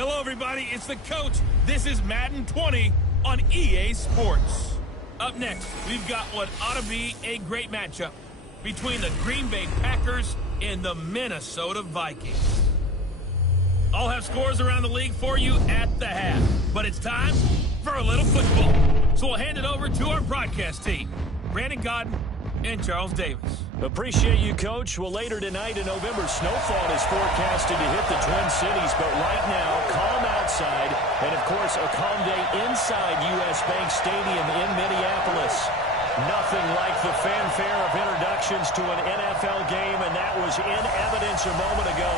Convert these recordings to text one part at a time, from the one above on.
Hello, everybody. It's the coach. This is Madden 20 on EA Sports. Up next, we've got what ought to be a great matchup between the Green Bay Packers and the Minnesota Vikings. I'll have scores around the league for you at the half, but it's time for a little football. So we'll hand it over to our broadcast team, Brandon Godden and Charles Davis. Appreciate you, Coach. Well, later tonight in November, snowfall is forecasted to hit the Twin Cities, but right now, calm outside, and of course, a calm day inside U.S. Bank Stadium in Minneapolis. Nothing like the fanfare of introductions to an NFL game, and that was in evidence a moment ago.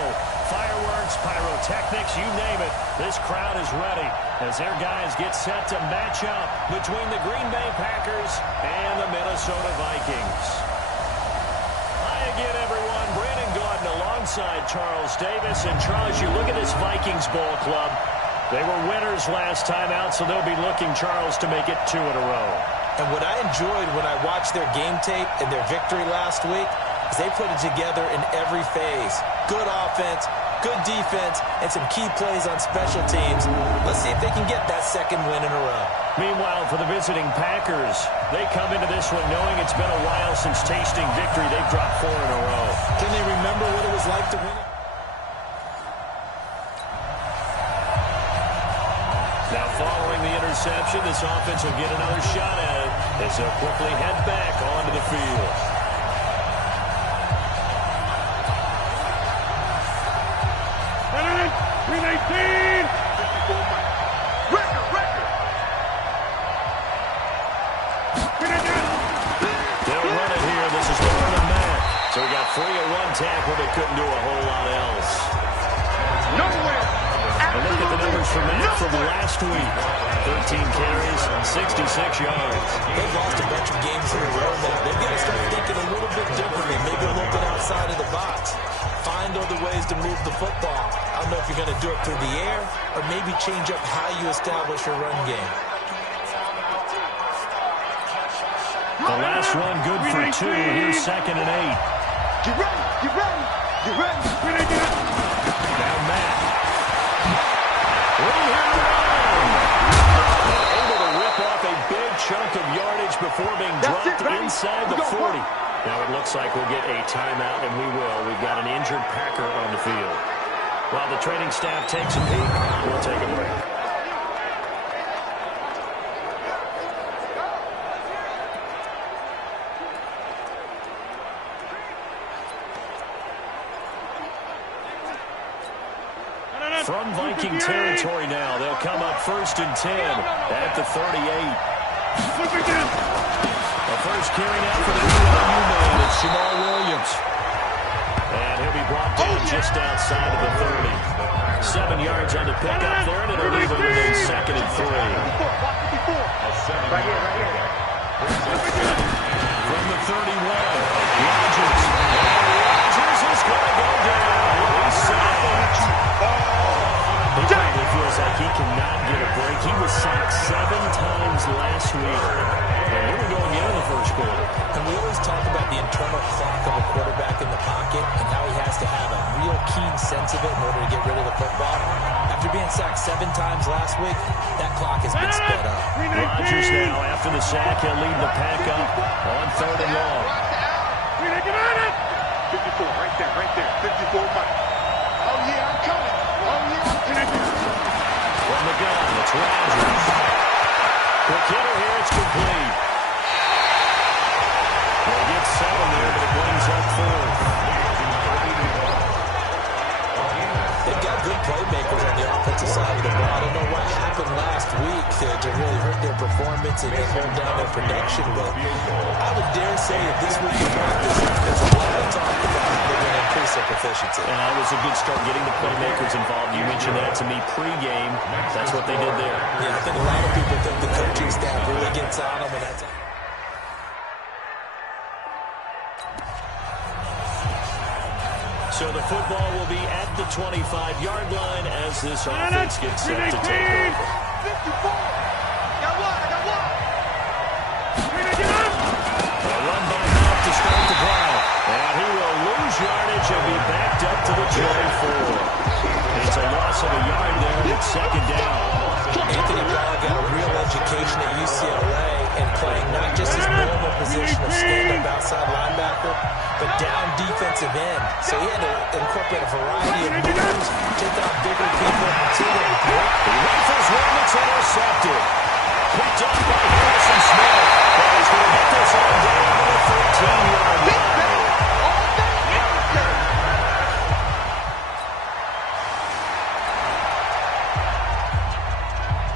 Fireworks, pyrotechnics, you name it. This crowd is ready as their guys get set to match up between the Green Bay Packers and the Minnesota Vikings. Hi again, everyone. Brandon Godden alongside Charles Davis. And Charles, you look at this Vikings ball club. They were winners last time out, so they'll be looking, Charles, to make it 2 in a row. And what I enjoyed when I watched their game tape and their victory last week is they put it together in every phase. Good offense, good defense, and some key plays on special teams. Let's see if they can get that second win in a row. Meanwhile, for the visiting Packers, they come into this one knowing it's been a while since tasting victory. They've dropped 4 in a row. Can they remember what it was like to win it? Now, following the interception, this offense will get another shot at it as they'll quickly head back onto the field. They'll run it here. This is Marlon Mack. So we got 3 at 1 tackle, but couldn't do a whole lot else. Nowhere. And look at the numbers from Matt from last week. 13 carries, 66 yards. They've lost a bunch of games in a row now. They've got to start thinking a little bit differently, maybe a little bit outside of the box. Find other ways to move the football. I don't know if you're going to do it through the air or maybe change up how you establish your run game. The last run good for 2. Here's 2nd and 8. Get ready, get ready, get ready. Now Matt. Able to rip off a big chunk of yardage before being dropped inside the 40. Now it looks like we'll get a timeout, and we will. We've got an injured Packer on the field. While the training staff takes a peek, we'll take a break. From Viking territory now, they'll come up 1st and 10 at the 38. The first carry now for the BYU man is Jamal Williams. And he'll be brought down just outside of the 30. 7 yards on the pickup there, and it'll leave him within 2nd and 3. Right here. From the 31, Rodgers. Rodgers is going to go down. He's sacked. He probably feels like he cannot get a break. He was sacked 7 times last week. And here we go again in the first quarter. And we always talk about the internal clock of a quarterback in the pocket and how he has to have a real keen sense of it in order to get rid of the football. After being sacked 7 times last week, that clock has been sped up. Rodgers now, after the sack, he'll lead the pack up on 3rd and long. 54, right there. 54, Mike. Oh, yeah, I'm coming. From the gun, it's Rodgers. Quick hitter here, it's complete. They get 7 there, but it brings up 4th. They've got good playmakers on the offensive side of the ball. I don't know what happened last week to really hurt their performance and hold down their production, but I would dare say that this week in practice, there's a lot of talk about they're going to increase their proficiency. And that was a good start getting the playmakers involved. You mentioned that to me pre-game. That's what they did there. Yeah, I think a lot of people think the coaching staff really gets on them, and that's So the football will be at the 25-yard line as this offense gets set to take over. 54. Got one. A run by Matt to start the drive. And he will lose yardage and be backed up to the 24. It's a loss of a yard there. The second down. Anthony Ball got a real education at UCLA and playing not just his normal position of stand-up outside linebacker, but down defensive end. So he had to incorporate a variety of moves, take on bigger people. So he had he rifles one that's intercepted. Picked up by Harrison Smith. But he's going to get this all down to the 13-yard line.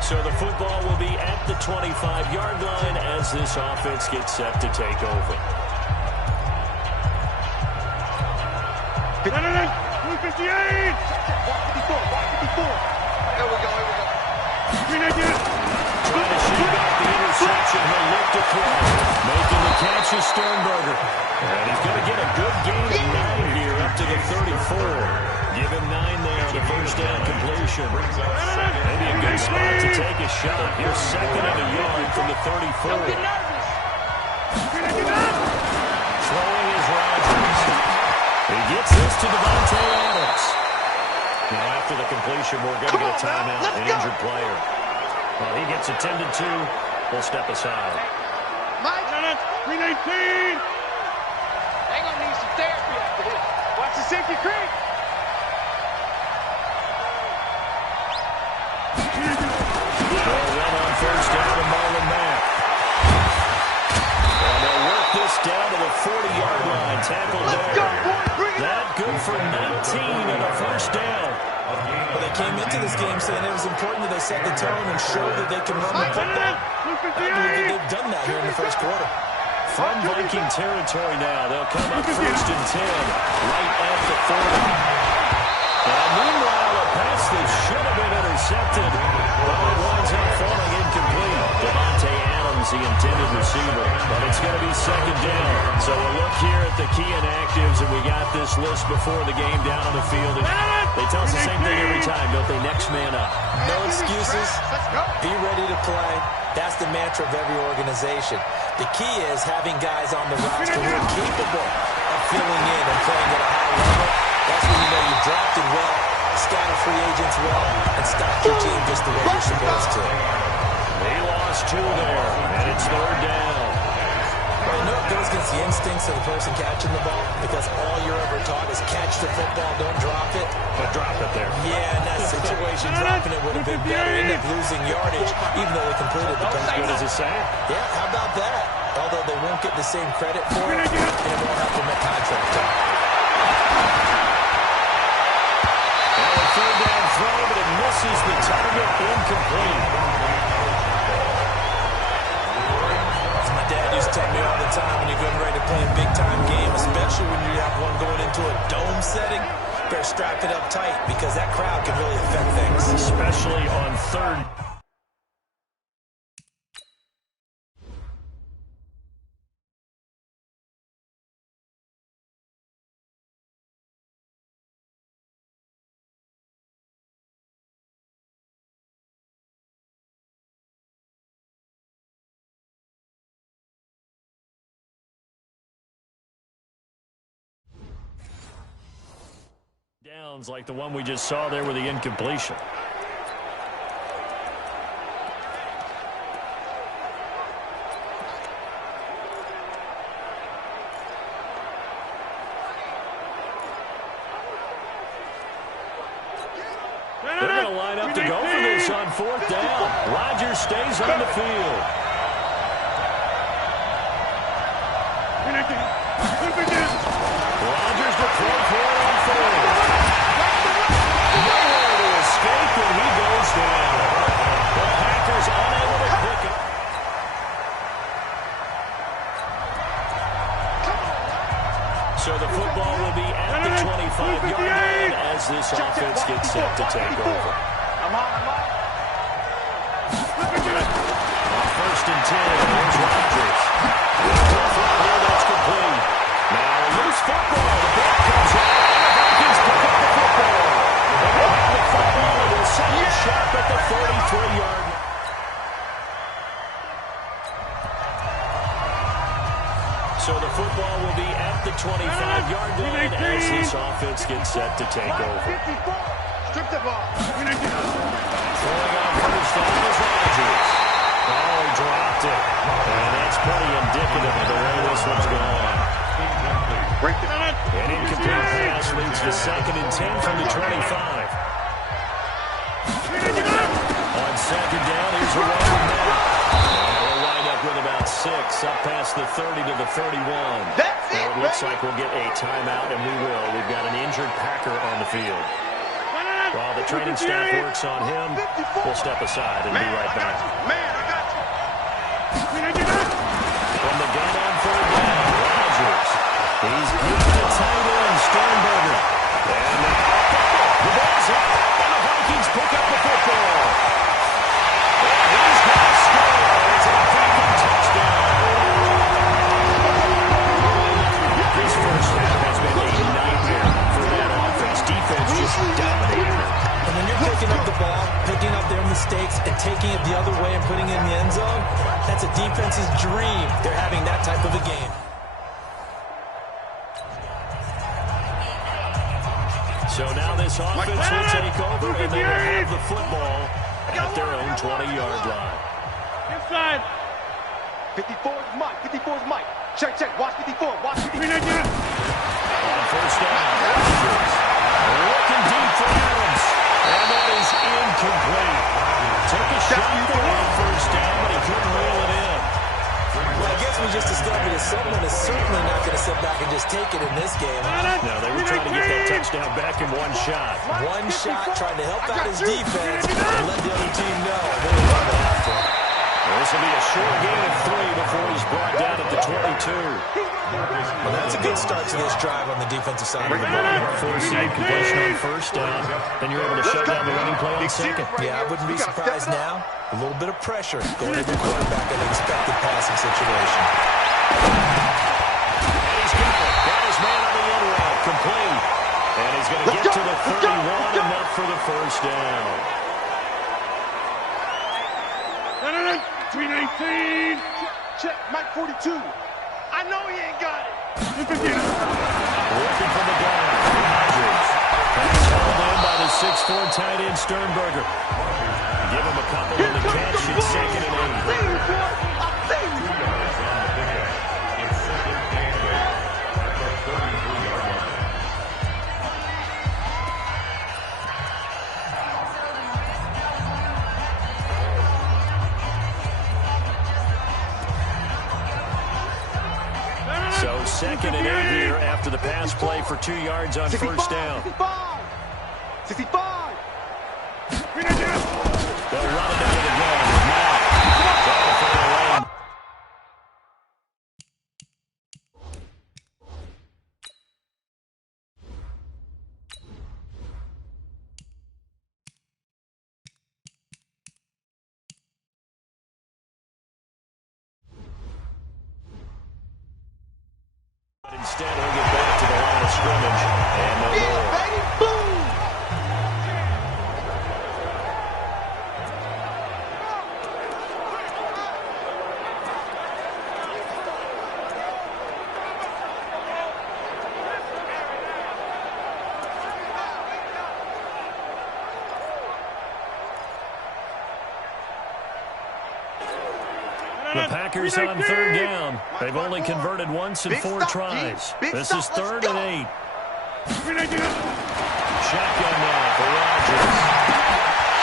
So the football will be at the 25-yard line as this offense gets set to take over. 258! 154. Here we go. Trying to shoot back the interception. He'll look to throw. Making the catch is Sternberger. And he's going to get a good gain of 9 here up to the 34. Give him 9 there on the first down completion. Maybe a good spot to take a shot. Here's second and a yard from the 34. Throwing is Rodgers. He gets this to Devontae Adams. Now after the completion, we're going to get a timeout, an injured player. Well, he gets attended to. We'll step aside. 319! They're going to need some therapy after this. Watch the safety creep! Run on first down to Marlon Mack. And they'll work this down to the 40-yard line. Tackled there. That good for 19 and a first down. Well, they came into this game saying it was important that they set the tone and show that they can run the football. I believe that they've done that here in the first quarter. From Viking territory now, they'll come up first and 10, right at the 40. And meanwhile, a pass that should have been intercepted, but it winds up falling incomplete. Devontae Adams, the intended receiver, but it's going to be second down. So we'll look here at the key inactives, and we got this list before the game down on the field. They tell us the same thing every time, don't they? Next man up. No excuses. Be ready to play. That's the mantra of every organization. The key is having guys on the roster who are capable of filling in and playing at a high level. That's when you know you drafted well, scouted free agents well, and stocked your team just the way you're supposed to. They lost 2 there, and it's third down. Well, you know it goes against the instincts of the person catching the ball, because all you're ever taught is catch the football, don't drop it. But drop it there. Yeah, in that situation, dropping it would have been better. End up losing yardage, even though they completed the pass. What does it say? Yeah, how about that? Although they won't get the same credit for it, and it won't help them at contract time. Third down throw, but it misses the target, incomplete. As my dad used to tell me all the time, when you're getting ready to play a big-time game, especially when you have one going into a dome setting, better strap it up tight, because that crowd can really affect things. Especially on third. Downs like the one we just saw there with the incompletion. They're going to line up to go for this on fourth down. Rodgers stays on the field. Rodgers to throw for it on fourth. Nowhere to escape, and he goes down. The Packers unable to pick up. So the football will be at the 25-yard line as this offense gets set to take over. First and 10, here's Rodgers. That's complete. Now loose football. The ball comes out. The Vikings pick up the football. They have the football and will set it sharp at the 33-yard line. So the football will be at the 25-yard line as this offense gets set to take over. Strip the ball. from the 25. On second down, here's a running back. We'll wind up with about 6 up past the 30 to the 31. Now it looks like we'll get a timeout, and we will. We've got an injured Packer on the field. While the training staff works on him, we'll step aside and be right back. From the gun on third down, Rodgers. He's beat the tight end, Sternberger. And the ball's up, and the Vikings pick up the football. And he's going to score. It's a Viking touchdown. This first half has been a nightmare for that offense. Defense just dominating. And when you're picking up the ball, picking up their mistakes, and taking it the other way and putting it in the end zone, that's a defense's dream. They're having that type of a game. So now this offense will take over, and they will have the football at their own 20-yard line. Inside. 54 is Mike. 54 is Mike. Check. Watch 54. Watch 54. On first down, Rodgers looking deep for Adams, and that is incomplete. Took a shot for one first down, but he couldn't reel it in. Well, I guess we just discovered that someone is certainly not going to sit back and just take it in this game. No, they were trying to get that touchdown back in one shot. One shot, trying to help out his defense and let the other team know they were running after him. This will be a short gain of 3 before he's brought down at the 22. Well, that's a good start to this drive on the defensive side of the ball. Forcing completion on first down, then you're able to shut down the running play on second. Yeah, I wouldn't be surprised now. A little bit of pressure going to the quarterback in an expected passing situation. And he's got it. Got his man on the end route, complete. And he's going to get to the 31, enough for the first down. 319. Check. Mike 42. I know he ain't got it. Working from the gun. Rodgers. Pass held in by the 6'4" tight end Sternberger. Give him a couple on the catch. It's second and 8. So second and 8 here after the pass play for 2 yards on first down. 65. They'll run it out of the gun. Now, for the lane. But instead, he'll get back to the line of scrimmage and no more. Baby, boom. The Packers on third down. They've only converted once in 4 tries. This is third and 8. Shotgun now for Rodgers.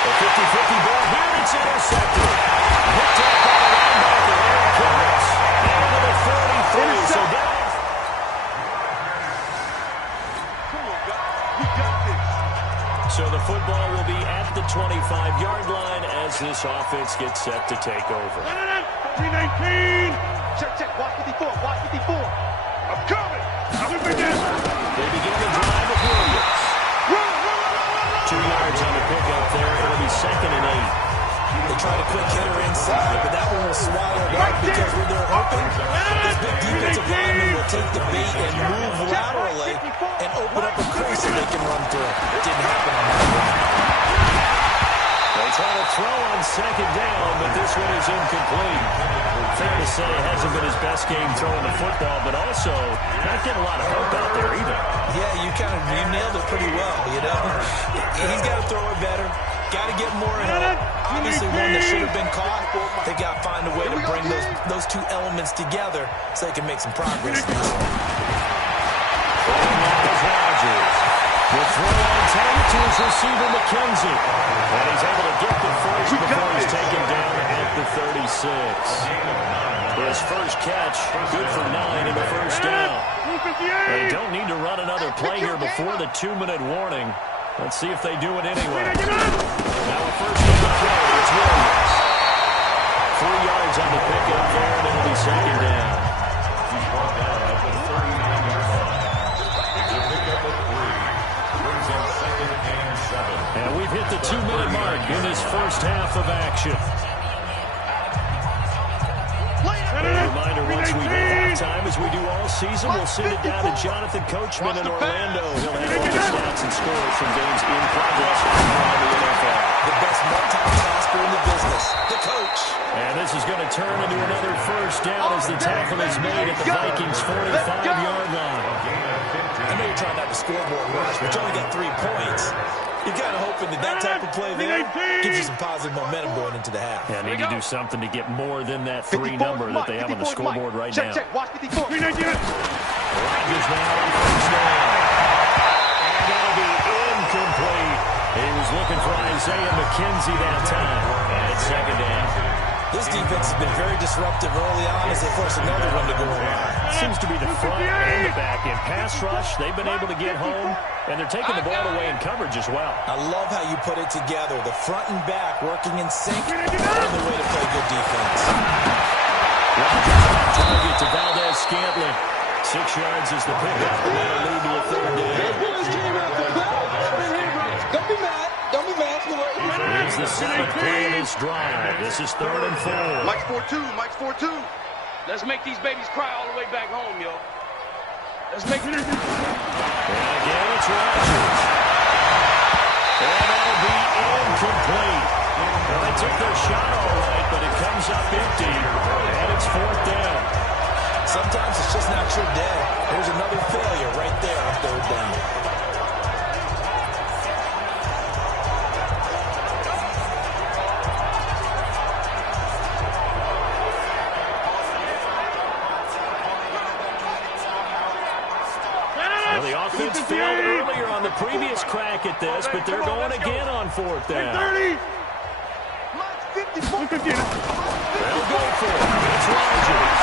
A 50-50 ball here, and it's intercepted. Picked up by the linebacker, Aaron Kimmels. Into the 43, so down. So the football will be at the 25-yard line as this offense gets set to take over. 319. Check. Watch 54. Watch 54. I'm coming. They begin the drive with Williams. 2 yards on the pickup there. It'll be second and 8. They try to quick hitter inside, but that one will swallow right because when they're hoping, this big defensive lineman will take the bait and move laterally and open up a crease that they can run through. It didn't happen on that one. They try to throw on second down, but this one is incomplete. Fair to say it hasn't been his best game throwing the football, but also not getting a lot of help out there either. Yeah, you nailed it pretty well, you know. He's got to throw it better. Got to get more help. Obviously one that should have been caught. They got to find a way to bring those two elements together so they can make some progress. Rodgers. The throw on time to his receiver, McKenzie. And he's able to get the first before he's taken down at the 36. His first catch, good for 9 in the first down. They don't need to run another play here before the 2-minute warning. Let's see if they do it anyway. Now a first down throw. It's Williams. 3 yards on the pickup there, and it'll be second down. He's brought down at the 39-yard line. The pickup of 3 brings in 2nd and 7. And we've hit the 2-minute mark in this first half of action. A reminder, once we hit halftime, as we do all season, we'll send it down to Jonathan Coachman in Orlando. He'll have all the stats and scores from games in progress around the NFL. The best multitasker in the business, the coach. And this is going to turn into another first down as the tackle is made at the Vikings' 45-yard line. I know you're trying not to scoreboard rush, but you only got 3 points. You're kind of hoping that type of play there gives you some positive momentum going into the half. Yeah, need to do something to get more than that 3 number that they have on the scoreboard right now. Check, watch 54. Rodgers now on first down. And that'll be incomplete. He was looking for Isaiah McKenzie that time. And it's second down. This defense has been very disruptive early on as they force another one to go around. Seems to be the front and the back. In pass rush, they've been able to get home, and they're taking the ball away in coverage as well. I love how you put it together. The front and back working in sync. Another way to play good defense. Rodgers on target to Valdez-Scantling. 6 yards is the pickup, and that'll lead to a third down. Don't be mad. Don't be mad. Here's the 7th play of this drive. This is 3rd and 4. Mike's 4-2. Mike's 4-2. Let's make these babies cry all the way back home, yo. Let's make it. And again, it's Rodgers. And that'll be incomplete. Well, they took their shot all right, but it comes up empty. And it's 4th down. Sometimes it's just not your day. There's another failure right there on 3rd down. The offense failed earlier on the previous crack at this, but they're going again on 4th down. 30. They'll go for it. It's Rodgers.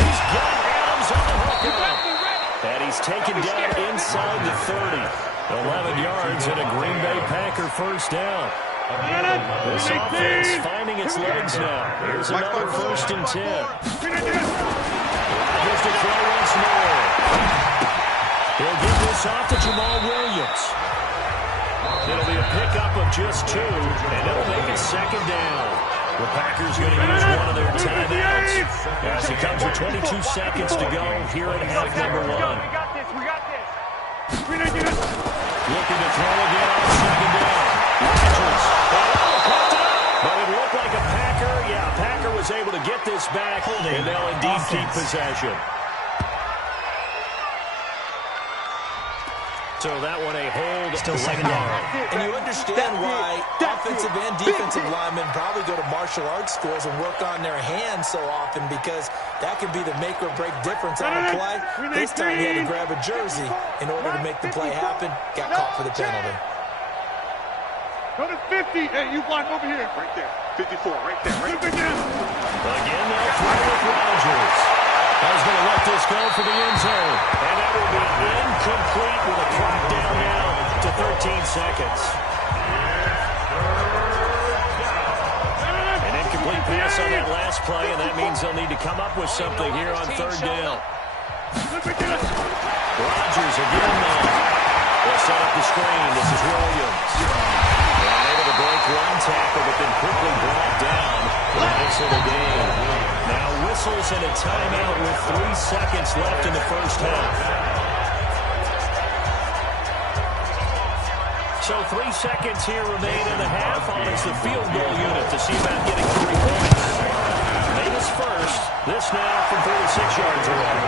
He's got Adams on the hook. And he's taken down inside the 30. 11 yards and a Green Bay Packer first down. This offense finding its legs now. Here's another 1st and 10. Rodgers to throw once more. He'll get this off to Jamal Williams. It'll be a pickup of just 2, and it'll make it 2nd down. The Packers going to use one of their timeouts as it comes with 22 seconds to go here at half number 1. We got this. We got this. Looking to throw again on 2nd down. Rodgers. But it looked like a Packer. Yeah, Packer was able to get this back, and they'll indeed keep possession. So that one a hold. Still 2nd down. And you understand why offensive and defensive linemen probably go to martial arts schools and work on their hands so often, because that can be the make or break difference on a play. This time he had to grab a jersey in order to make the play happen. Got caught for the penalty. Go to 50. Hey, you block over here. Right there. 54. Right there. Right there. Again, they'll throw with Rodgers. I was going to let this go for the end zone. And that will be incomplete with a clock down now to 13 seconds. An incomplete pass on that last play, and that means they'll need to come up with something here on 3rd down. Rodgers again now. They'll set up the screen. This is Williams. And able to break one tackle, but then quickly brought down. Nice little game. Now whistles and a timeout with 3 seconds left in the first half. So 3 seconds here remain in the half on it's the field goal unit to see about getting 3 points. Davis first. This now from 46 yards away.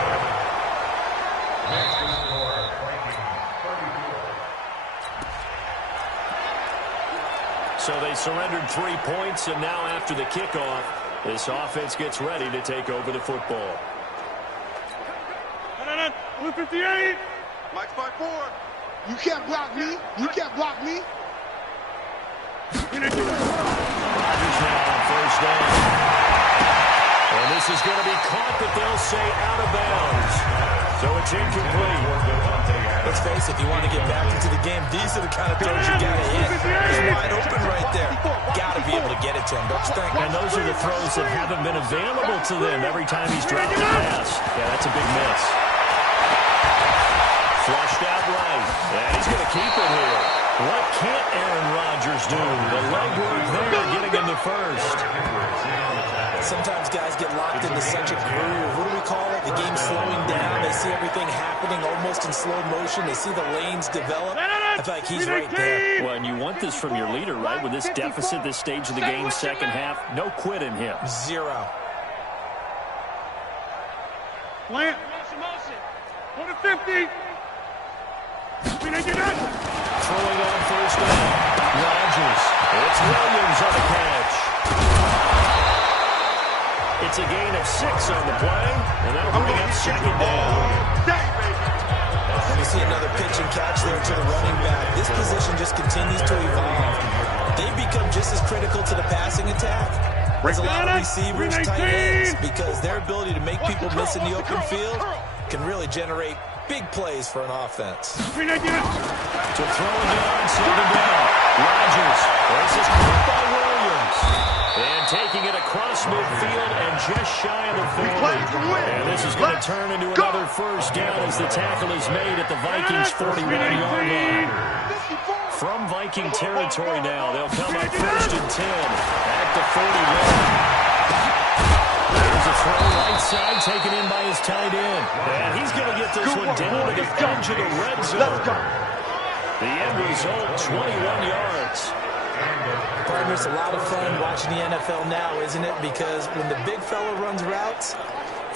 So they surrendered 3 points, and now after the kickoff, this offense gets ready to take over the football. 58. Mike's 5-4. You can't block me. You can't block me. Rodgers now on first down. And this is going to be caught, but they'll say out of bounds. So it's incomplete. Let's face it, if you want to get back into the game, these are the kind of throws you got to hit. He's wide open right there. Got to be able to get it to him, don't you think? And those are the throws that haven't been available to them every time he's dropped a pass. Yeah, that's a big miss. Flushed out right. And he's going to keep it here. What can't Aaron Rodgers do? The legwork there getting him to first. Sometimes guys get locked into such a groove. What do we call it? The game's slowing down. They see everything happening almost in slow motion. They see the lanes develop. I feel like he's right there. Well, and you want this from your leader, right? With this deficit, this stage of the game, second half, no quit in him. Zero. Plant. Go to 50. Throwing on first down. Rodgers. It's Williams on the catch. It's a gain of 6 on the play, and that'll bring up second down. And we see another pitch and catch there to the running back. This position just continues to evolve. They become just as critical to the passing attack as a lot of receivers, tight ends, because their ability to make people miss in the open field can really generate big plays for an offense. To throw it down, second down. Rodgers. This is caught by Williams. And taking it across midfield and just shy of the 40. And this is going to turn into another first down as the tackle is made at the Vikings' 41-yard line. From Viking territory now, they'll come up first and 10 at the 41. There's a throw right side taken in by his tight end. And he's going to get this one down to the edge of the red zone. The end result, 21 yards. Partner, it's a lot of fun watching the NFL now, isn't it? Because when the big fella runs routes,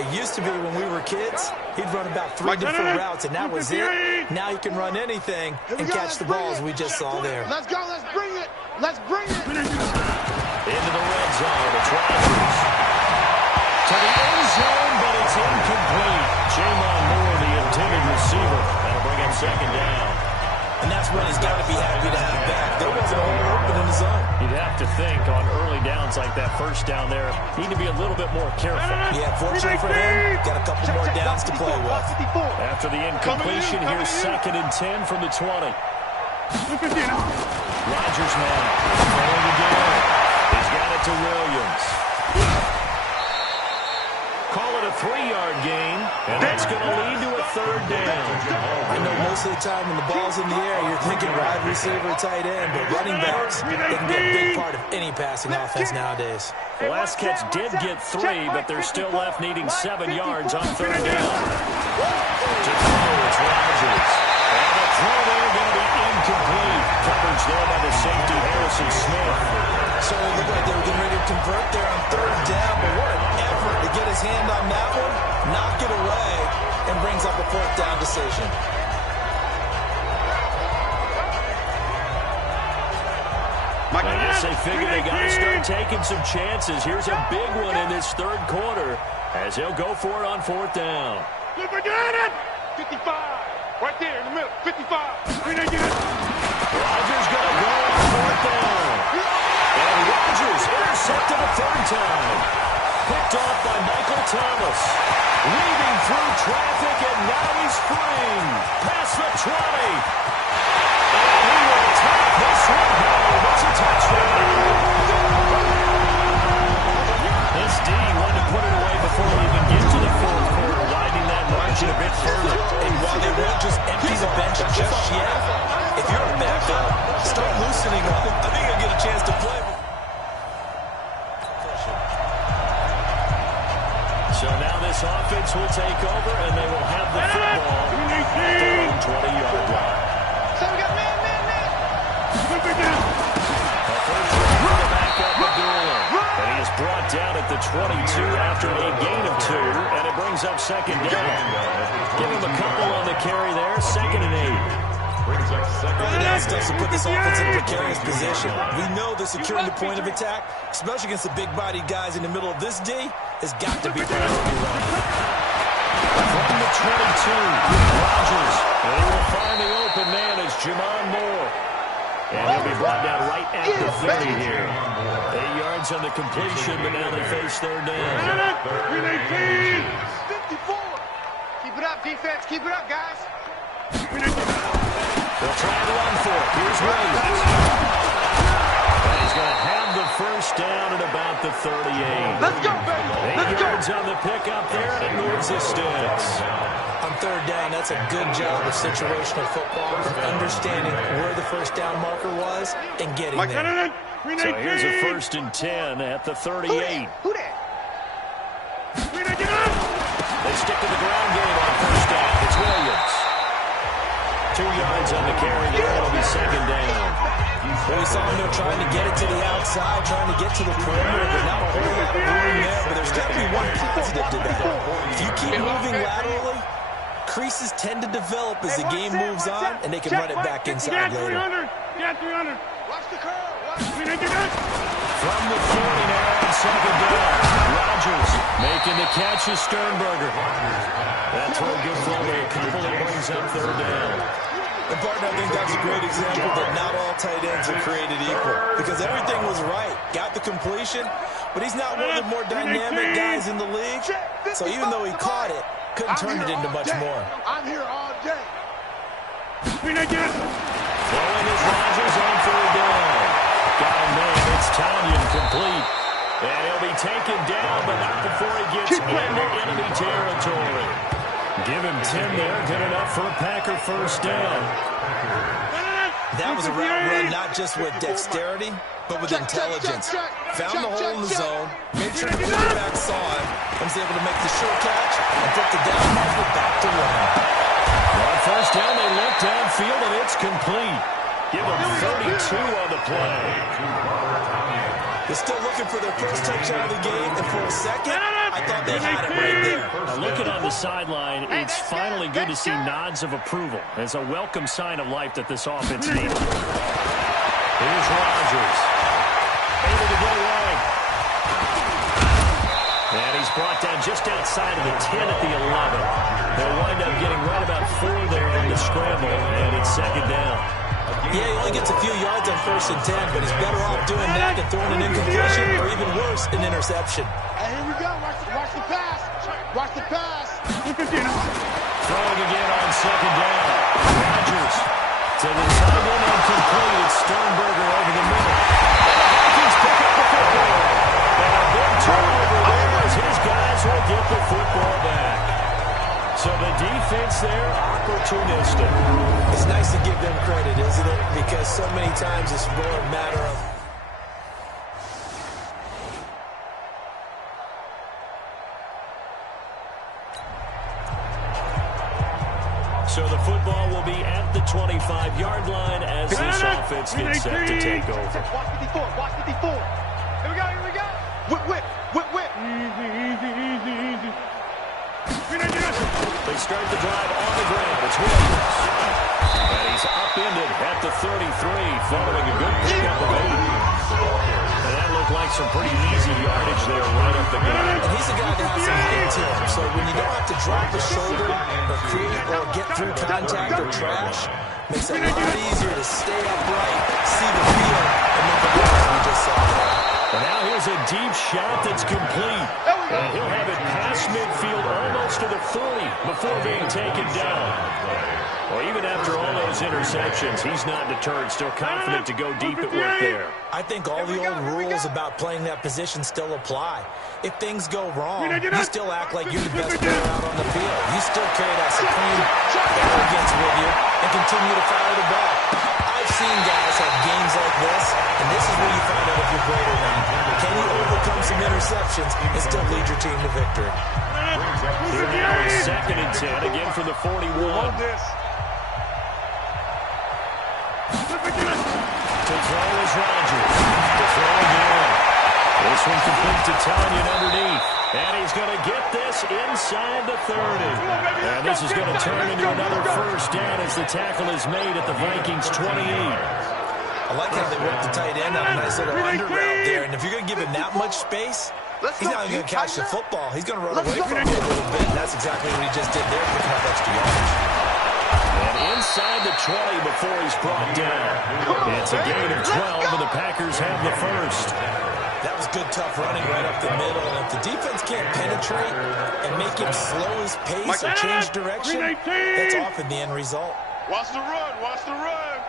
it used to be when we were kids, he'd run about 3 different routes, and that was it. Now he can run anything and catch the balls we just saw there. Let's go. Let's bring it. Let's bring it. Into the red zone. It's Rodgers. To the end zone, but it's incomplete. Jamon Moore, the intended receiver. That'll bring him second down. And that's what he's got to be happy to have back. There wasn't a hole open in the zone. You'd have to think on early downs like that first down there, need to be a little bit more careful. Yeah, fortunately for him, got a couple more downs to play with. After the incompletion, here's second and 10 from the 20. Rodgers now. Throwing again. He's got it to Williams. Call it a 3-yard gain, and that's going to lead to a third down. I know most of the time when the ball's in the air, you're thinking wide receiver, tight end, but running backs, they can be a big part of any passing offense nowadays. The last catch did get 3, but they're still left needing 7 yards on third down. To throw, it's Rodgers. And the throw there going to be incomplete. Coverage there by the safety, Harrison Smith. So it looked like they were getting ready to convert there on third down, but what an effort to get his hand on that one, knock it away, and brings up a fourth down decision. I guess they figure they got to start taking some chances. Here's a big one in this third quarter as he'll go for it on fourth down. 55. Right there in the middle. 55. Rodgers going to go on fourth down. And Rodgers intercepted a third time. Picked off by Michael Thomas. Weaving through traffic, and now he's free. Past the 20. And he will take this one home. It's a touchdown. This D wanted to put it away before we even get to the fourth quarter, widening that margin a bit further. And while they won't just empty the bench just yet, if you're a backup, start loosening up. I think you'll get a chance to play. So now this offense will take over, and they will have the football at their own 20-yard line. So we got man. A first round for the backup Abdullah. And he is brought down at the 22 after a gain of 2, and it brings up second down. Give him a couple on the carry there, second and 8. Early down steps to put this offense in a precarious position. We know that securing the point of attack, especially against the big-bodied guys in the middle of this D, has got to be priority one. From the 22. Rodgers. And he will find the open man as Jamon Moore. And he'll be brought down right at the 30 here. 8 yards on the completion, but now they face third down. 54. Keep it up, defense. Keep it up, guys. They'll try and run for it. Here's Williams. And he's going to have the first down at about the 38. Let's go, baby. 8 yards on the pickup there, and it moves the sticks. On third down, that's a good job of situational football, of understanding where the first down marker was and getting there. So here's a 1st and 10 at the 38. Who that? They stick to the ground game on first down. It's Williams. 2 yards on the carry there. It'll be second down. Well, we saw him trying to get it to the outside, trying to get to the perimeter, but not a whole lot of room there. But there's got to be one positive to that. If you keep moving laterally, creases tend to develop as the game moves on, and they can run it back inside later. Watch the curve. From the 40 now on second down. Rodgers making the catch is Sternberger. That throw good for only a couple that brings up third down. And partner, I think that's a great example that not all tight ends are created equal, because everything was right. Got the completion, but he's not one of the more dynamic guys in the league. So even though he caught it, couldn't turn it into much more. I'm here all day. Throwing is Rodgers on third down. Got him there. It's Tanyan complete. And he'll be taken down, but not before he gets into enemy territory. Give him 10 there. Good enough for a Packer first down. That was a route run not just with dexterity, but with intelligence. Found the hole in the zone, made sure the quarterback saw it, and was able to make the sure catch and put the down marker back to run. On first down, they look downfield, and it's complete. Give them 32 on the play. They're still looking for their first touchdown of the game, and for a second, I thought they had it right there. Now looking on the sideline, it's finally good to see nods of approval. It's a welcome sign of life that this offense needs. Here's Rodgers. Able to get away. And he's brought down just outside of the 10 at the 11. They'll wind up getting right about 4 there on the scramble, and it's second down. Yeah, he only gets a few yards on 1st and 10, but he's better off doing that than throwing an incompletion, or even worse, an interception. Hey, here we go. Watch the pass. Watch the pass. Throwing again on second down. Rodgers to the tight end and complete. It's Sternberger over the middle. Vikings pick up the football. And a big turnover there as his guys will get the football back. So the defense there, opportunistic. It's nice to give them credit, isn't it? Because so many times it's more a matter of... So the football will be at the 25-yard line as this offense gets set to take over. Watch 54. Watch 54. Here we go. Here we go. Whip. Easy. They start the drive on the ground. It's Williams. And he's upended at the 33 following a good pickup of 8. And that looked like some pretty easy yardage there right up the gut. And he's a guy that has some height to him. So when you don't have to drop a shoulder or create or get through contact or trash, makes it a lot easier to stay upright, see the field, and make the runs we just saw there. And now here's a deep shot that's complete. And he'll have it past midfield almost to the 40 before being taken down. Well, even after all those interceptions, he's not deterred, still confident to go deep at work there. I think all the old rules about playing that position still apply. If things go wrong, you still act like you're the best player out on the field. You still carry that supreme arrogance with you and continue to fire the ball. I've seen guys have games like this, and this is where you find out if you're great or not. Can you overcome some interceptions and still lead your team to victory? Here now is 2nd and 10, again from the 41. To throw is Rodgers. To throw again. This one complete to Tanyan underneath. And he's going to get this inside the 30. And this is going to turn into another first down as the tackle is made at the Vikings 28. I like how they work the tight end on a nice little under route there. And if you're going to give him that much space, He's not even going to catch the football. He's going to run away from it a little bit. And that's exactly what he just did there, picking up extra yards. And inside the 20 before he's brought down. It's a gain of 12, and the Packers have the first. That was good, tough running right up the middle. And if the defense can't penetrate and make him slow his pace or change direction, that's often the end result. Watch the run. Watch the run.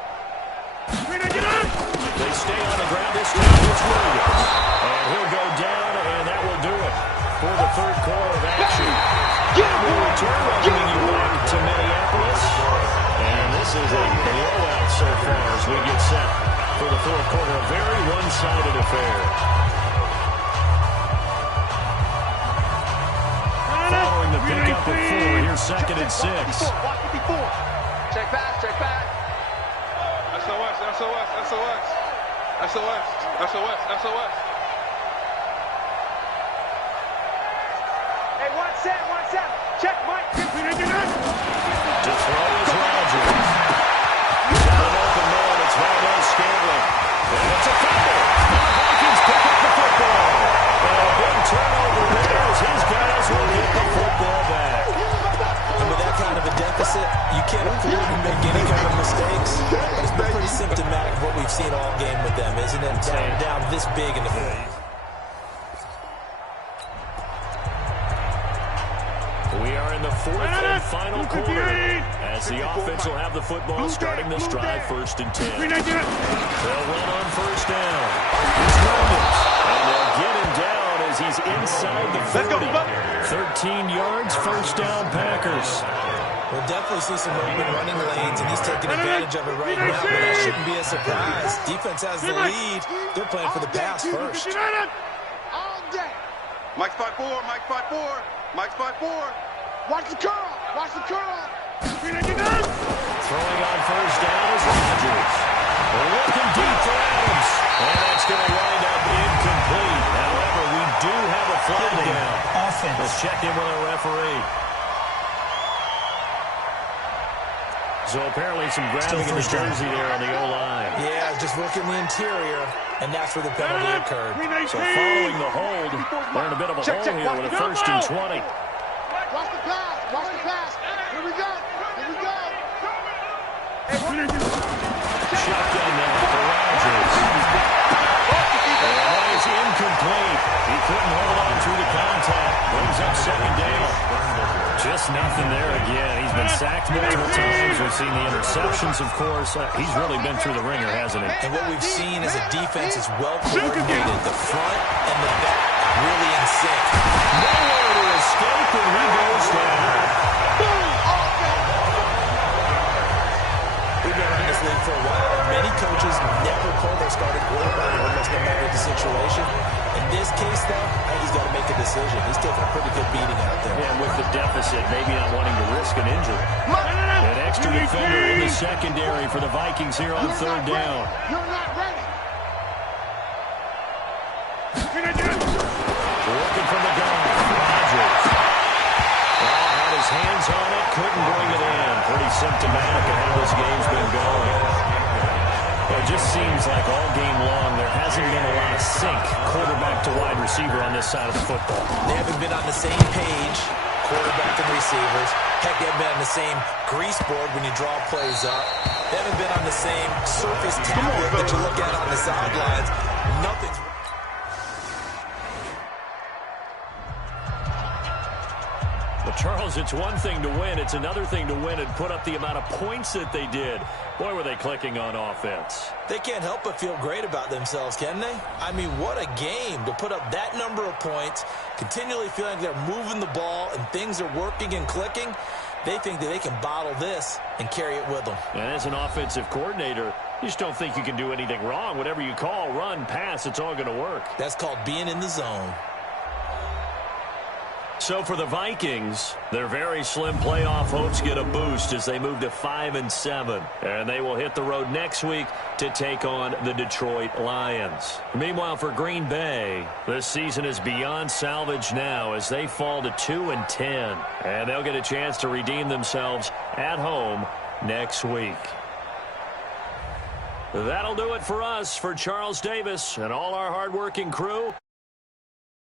They stay on the ground this time. It's Williams. And he'll go down, and that will do it for the third quarter of action. We'll return welcoming you back to Minneapolis. And this is a blowout so far as we get set for the fourth quarter. A very one-sided affair. Following the pickup at 4, here's second and 6. Check back, check back. SOS, SOS, SOS. SOS, SOS, SOS. Hey, 1-7. Check, Mike. To throw is Rodgers. He's got an open man. It's Valdez-Scantling. And it's a fumble. And the Vikings pick up the football. And a big turnover there as his guys will get the football back. And with that kind of a deficit, you can't afford to make any kind of mistakes. It's been pretty symptomatic of what we've seen all game with them, isn't it? Down this big in the field. We are in the fourth and final quarter as the offense will have the football starting this drive, 1st and 10. They'll run on first down. It's Williams, and they'll get him down as he's inside the 40. 13 yards, first down, Packers. We'll definitely see some open running lanes, and he's taking advantage of it right now, but that shouldn't be a surprise. Defense has the lead. They're playing for the pass first. All day. Mike's 5-4, Mike's 5-4, Mike's 5-4. Watch the curl. Watch the curl. Throwing on first down is Rodgers. We're looking deep for Adams. And that's going to wind up incomplete. However, we do have a flag down. Let's check in with our referee. So apparently some grabbing in the jersey there on the O-line. Yeah, just working the interior, and that's where the penalty occurred. So following the hold, we're in a bit of a hole here with a 1st and 20. Watch the pass. Watch the pass. Here we go. Here we go. Shotgun now for Rodgers. And that is incomplete. He couldn't hold on through the contact. Brings up 2nd down. Just nothing there again. He's been sacked multiple times. We've seen the interceptions, of course. He's really been through the ringer, hasn't he? And what we've seen is a defense is well coordinated. The front and the back really in sync. Nowhere to escape, and he goes down. We've been around this league for a while, and many coaches never pull their starting quarterback almost no matter the situation. In this case, though, I think he's got to make a decision. He's taking a pretty good beating out there. Yeah, with the deficit, maybe not wanting to risk an injury. An extra defender in the secondary for the Vikings here on 3rd down. You're not ready. Working from the gun. Rodgers. Well, had his hands on it, couldn't bring it in. Pretty symptomatic of how this game's been going. It just seems like all game long there hasn't been a lot of sync quarterback to wide receiver on this side of the football. They haven't been on the same page, quarterback and receivers. Heck, they haven't been on the same grease board when you draw plays up. They haven't been on the same surface tablet that you look at on the sidelines. Nothing's... Well, Charles, it's one thing to win. It's another thing to win and put up the amount of points that they did. Boy, were they clicking on offense. They can't help but feel great about themselves, can they? I mean, what a game to put up that number of points, continually feeling like they're moving the ball and things are working and clicking. They think that they can bottle this and carry it with them. And as an offensive coordinator, you just don't think you can do anything wrong. Whatever you call, run, pass, it's all going to work. That's called being in the zone. So for the Vikings, their very slim playoff hopes get a boost as they move to 5-7. And they will hit the road next week to take on the Detroit Lions. Meanwhile, for Green Bay, this season is beyond salvage now as they fall to 2-10. And they'll get a chance to redeem themselves at home next week. That'll do it for us. For Charles Davis and all our hardworking crew,